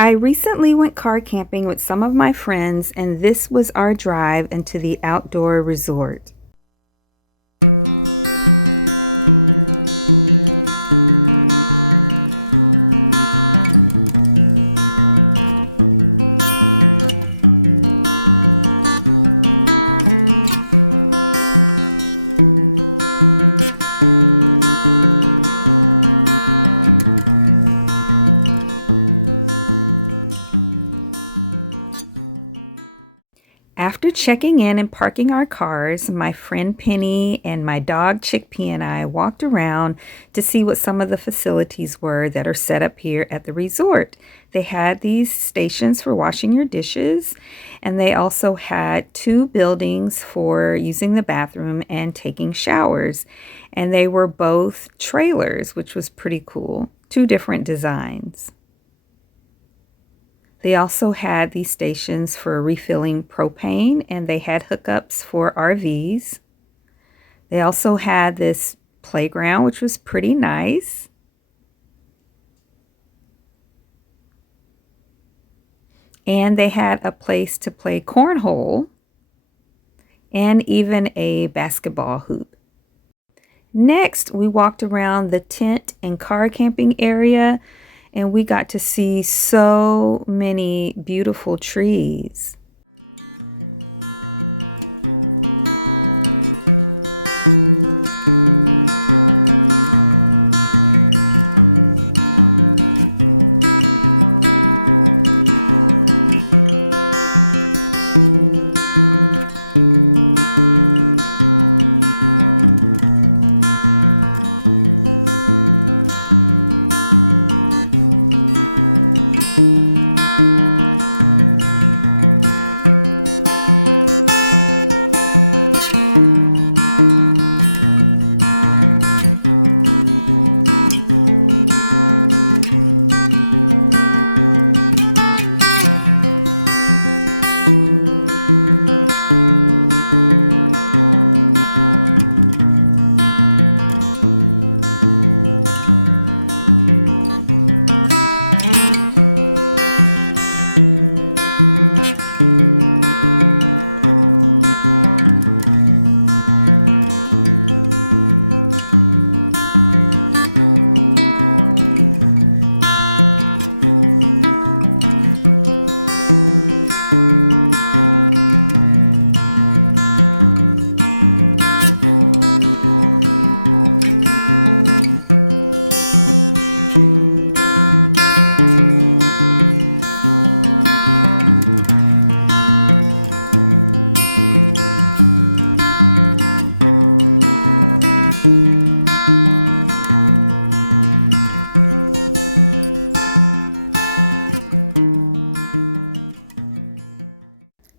I recently went car camping with some of my friends, and this was our drive into the outdoor resort. After checking in and parking our cars, my friend Penny and my dog Chickpea and I walked around to see what some of the facilities were that are set up here at the resort. They had these stations for washing your dishes, and they also had 2 buildings for using the bathroom and taking showers. And they were both trailers, which was pretty cool. 2 different designs. They also had these stations for refilling propane, and they had hookups for RVs. They also had this playground, which was pretty nice. And they had a place to play cornhole and even a basketball hoop. Next, we walked around the tent and car camping area, and we got to see so many beautiful trees.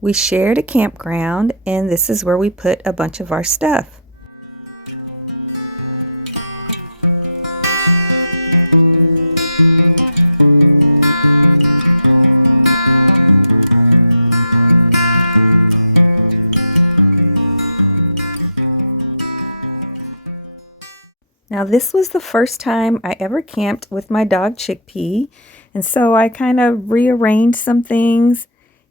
We shared a campground, and this is where we put a bunch of our stuff. Now, this was the first time I ever camped with my dog Chickpea, and so I kind of rearranged some things.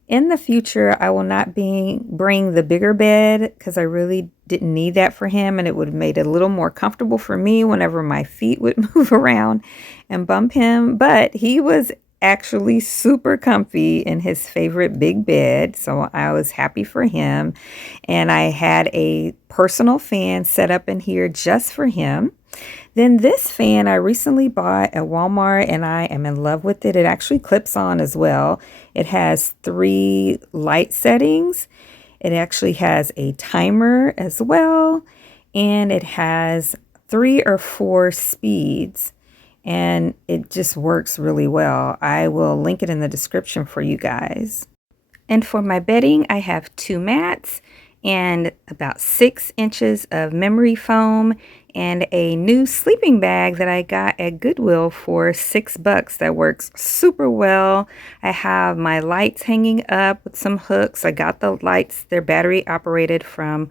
In the future, I will not bring the bigger bed because I really didn't need that for him, and it would have made it a little more comfortable for me whenever my feet would move around and bump him. But he was actually super comfy in his favorite big bed, so I was happy for him. And I had a personal fan set up in here just for him. Then this fan I recently bought at Walmart, and I am in love with it. It actually clips on as well. It has 3 light settings. It actually has a timer as well, and it has 3 or 4 speeds, and it just works really well. I will link it in the description for you guys. And for my bedding, I have 2 mats and about 6 inches of memory foam and a new sleeping bag that I got at Goodwill for $6 that works super well. I have my lights hanging up with some hooks. I got the lights, they're battery operated from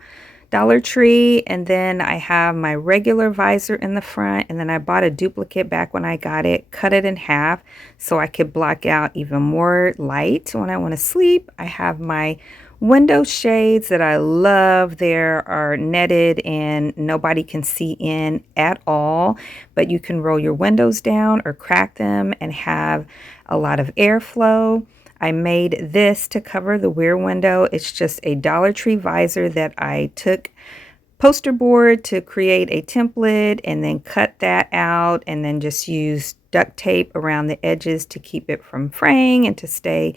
Dollar Tree, and then I have my regular visor in the front, and then I bought a duplicate back when I got it, cut it in half so I could block out even more light when I want to sleep. I have my window shades that I love. They are netted and nobody can see in at all, but you can roll your windows down or crack them and have a lot of airflow. I made this to cover the rear window. It's just a Dollar Tree visor that I took poster board to create a template and then cut that out and then just use duct tape around the edges to keep it from fraying and to stay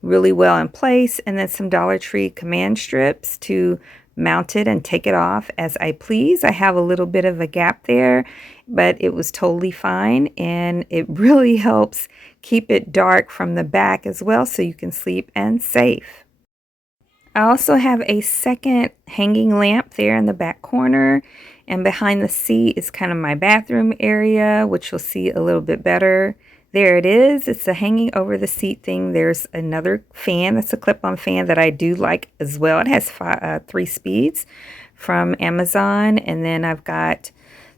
really well in place, and then some Dollar Tree command strips to mount it and take it off as I please. I have a little bit of a gap there, but it was totally fine, and it really helps keep it dark from the back as well so you can sleep and safe. I also have a second hanging lamp there in the back corner, and behind the seat is kind of my bathroom area, which you'll see a little bit better. There it is. It's a hanging over the seat thing. There's another fan. That's a clip-on fan that I do like as well. It has 3 speeds from Amazon. And then I've got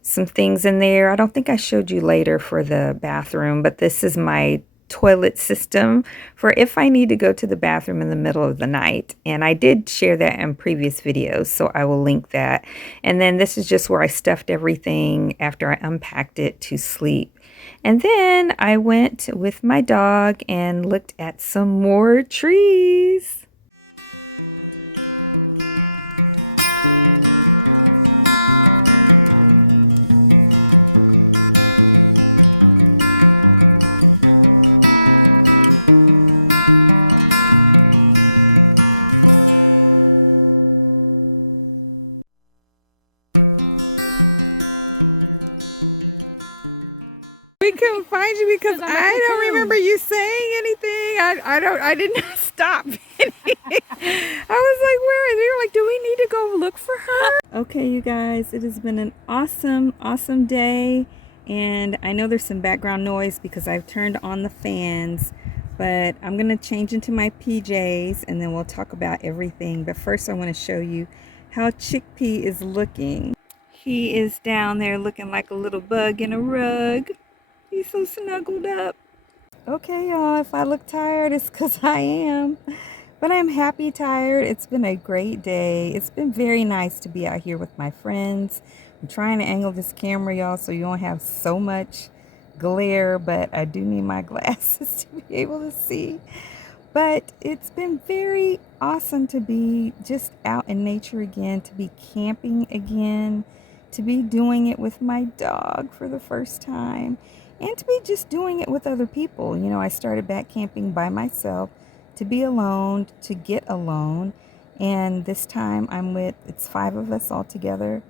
some things in there. I don't think I showed you later for the bathroom, but this is my toilet system for if I need to go to the bathroom in the middle of the night. And I did share that in previous videos, so I will link that. And then this is just where I stuffed everything after I unpacked it to sleep. And then I went with my dog and looked at some more trees. Couldn't find you because I don't remember you saying anything. I did not stop. I was like, where? They were like, do we need to go look for her? Okay, you guys, it has been an awesome day, and I know there's some background noise because I've turned on the fans, but I'm gonna change into my PJs and then we'll talk about everything. But first I want to show you how Chickpea is looking. He is down there looking like a little bug in a rug. He's so snuggled up. Okay, y'all, if I look tired, it's because I am. But I'm happy tired. It's been a great day. It's been very nice to be out here with my friends. I'm trying to angle this camera, y'all, so you don't have so much glare, but I do need my glasses to be able to see. But it's been very awesome to be just out in nature again, to be camping again, to be doing it with my dog for the first time, and to be just doing it with other people. You know, I started back camping by myself, to be alone, to get alone, and this time it's 5 of us all together,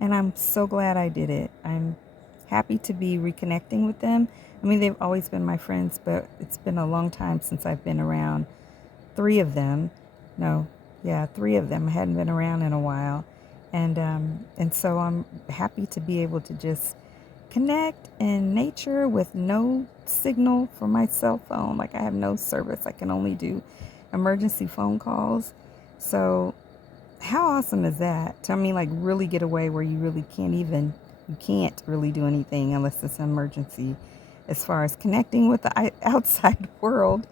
and I'm so glad I did it. I'm happy to be reconnecting with them. I mean, they've always been my friends, but it's been a long time since I've been around 3 of them. No, yeah, 3 of them. I hadn't been around in a while, and so I'm happy to be able to just connect in nature with no signal for my cell phone. Like, I have no service. I can only do emergency phone calls. So how awesome is that? I mean, like, really get away where you really can't really do anything unless it's an emergency as far as connecting with the outside world,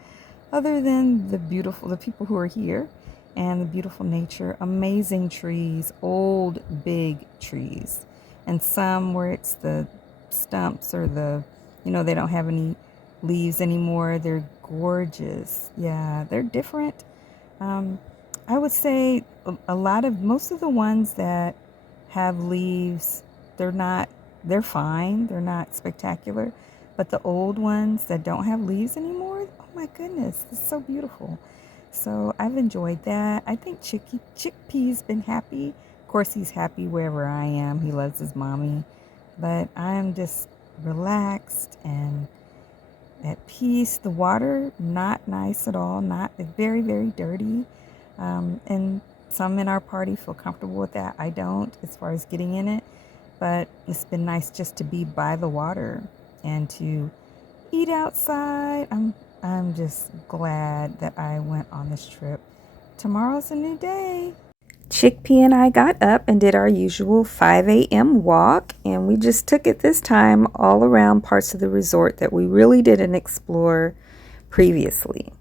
other than the people who are here and the beautiful nature. Amazing trees, old big trees, and some where it's the stumps or they don't have any leaves anymore. They're gorgeous. Yeah, they're different. I would say most of the ones that have leaves, they're fine. They're not spectacular. But the old ones that don't have leaves anymore, oh my goodness, it's so beautiful. So I've enjoyed that. I think Chickpea's been happy. Of course, he's happy wherever I am. He loves his mommy. But I'm just relaxed and at peace. The water, not nice at all. Very, very dirty. And some in our party feel comfortable with that. I don't, as far as getting in it. But it's been nice just to be by the water and to eat outside. I'm just glad that I went on this trip. Tomorrow's a new day. Chickpea and I got up and did our usual 5 a.m. walk, and we just took it this time all around parts of the resort that we really didn't explore previously.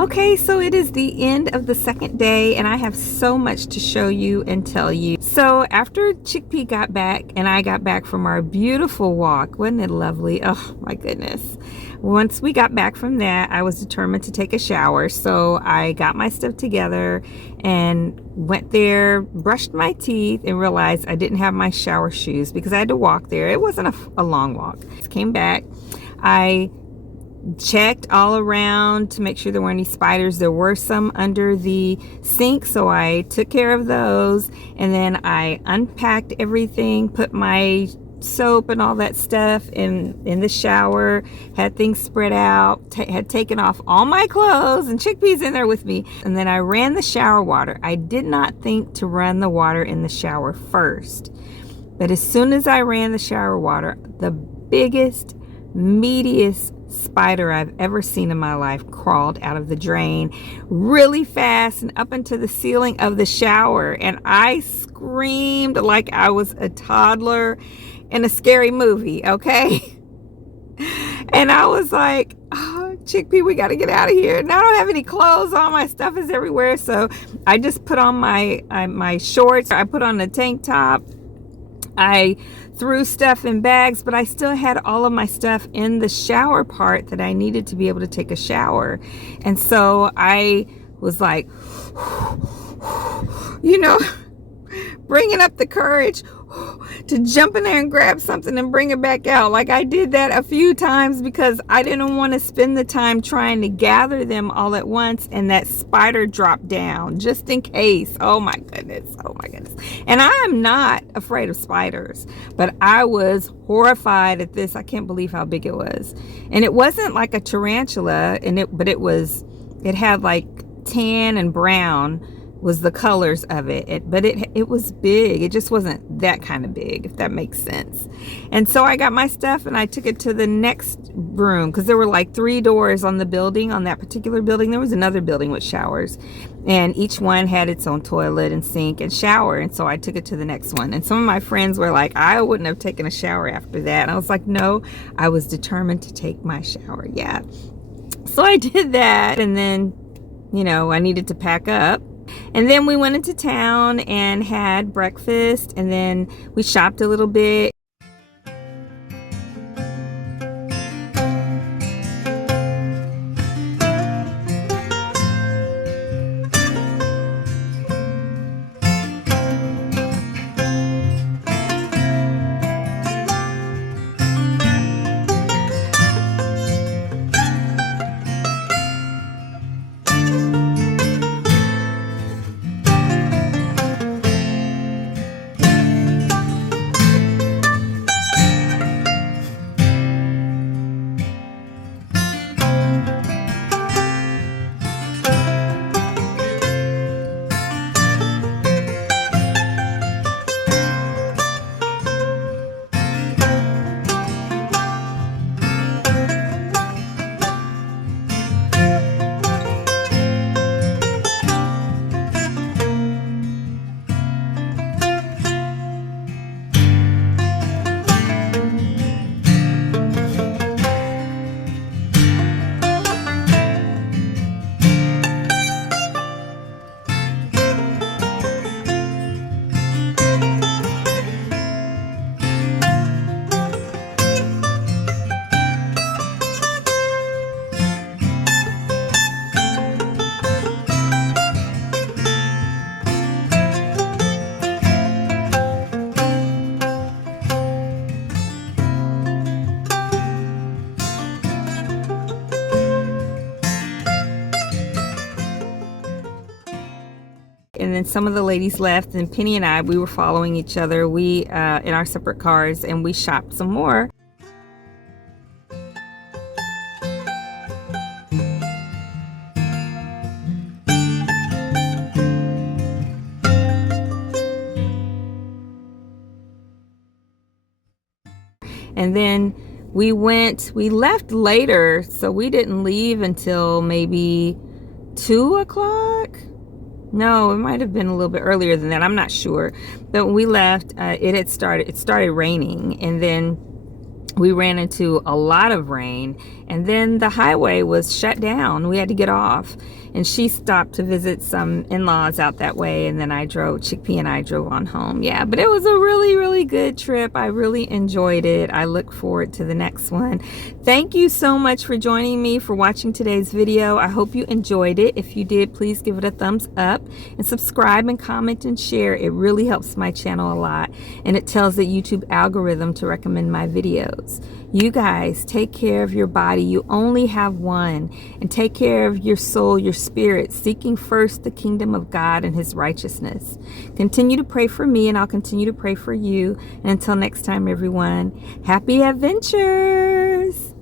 Okay, so it is the end of the second day, and I have so much to show you and tell you. So after Chickpea got back and I got back from our beautiful walk, wasn't it lovely? Oh my goodness. Once we got back from that, I was determined to take a shower. So I got my stuff together and went there, brushed my teeth, and realized I didn't have my shower shoes because I had to walk there. It wasn't a long walk. Came back. I checked all around to make sure there weren't any spiders. There were some under the sink, so I took care of those, and then I unpacked everything, put my soap and all that stuff in the shower, had things spread out, had taken off all my clothes, and Chickpea's in there with me, and then I ran the shower water. I did not think to run the water in the shower first, but as soon as I ran the shower water, the biggest, meatiest spider I've ever seen in my life crawled out of the drain really fast and up into the ceiling of the shower, and I screamed like I was a toddler in a scary movie, okay? And I was like, oh, Chickpea, we got to get out of here. Now I don't have any clothes. All my stuff is everywhere, so I just put on my shorts. I put on a tank top. I threw stuff in bags, but I still had all of my stuff in the shower part that I needed to be able to take a shower. And so I was like, you know, bringing up the courage to jump in there and grab something and bring it back out. Like, I did that a few times because I didn't want to spend the time trying to gather them all at once and that spider dropped down just in case. Oh my goodness. Oh my goodness. And I am not afraid of spiders, but I was horrified at this. I can't believe how big it was. And it wasn't like a tarantula, but it had like tan and brown was the colors of it, but it was big. It just wasn't that kind of big, if that makes sense. And so I got my stuff and I took it to the next room, because there were like 3 doors on the building. On that particular building, there was another building with showers, and each one had its own toilet and sink and shower. And so I took it to the next one, and some of my friends were like, I wouldn't have taken a shower after that. And I was like, no, I was determined to take my shower. Yeah. So I did that, and then, you know, I needed to pack up. And then we went into town and had breakfast, and then we shopped a little bit. And then some of the ladies left, and Penny and I, we were following each other. We in our separate cars, and we shopped some more. And then we left later, so we didn't leave until maybe 2 o'clock. No, it might have been a little bit earlier than that. I'm not sure. But when we left, it started raining, and then we ran into a lot of rain, and then the highway was shut down. We had to get off, and she stopped to visit some in-laws out that way, and then Chickpea and I drove on home. Yeah, but it was a really, really good trip. I really enjoyed it. I look forward to the next one. Thank you so much for joining me, for watching today's video. I hope you enjoyed it. If you did, please give it a thumbs up and subscribe and comment and share. It really helps my channel a lot, and it tells the YouTube algorithm to recommend my videos. You guys, take care of your body. You only have one. And take care of your soul, your spirit, seeking first the kingdom of God and his righteousness. Continue to pray for me, and I'll continue to pray for you. And until next time, everyone, happy adventures!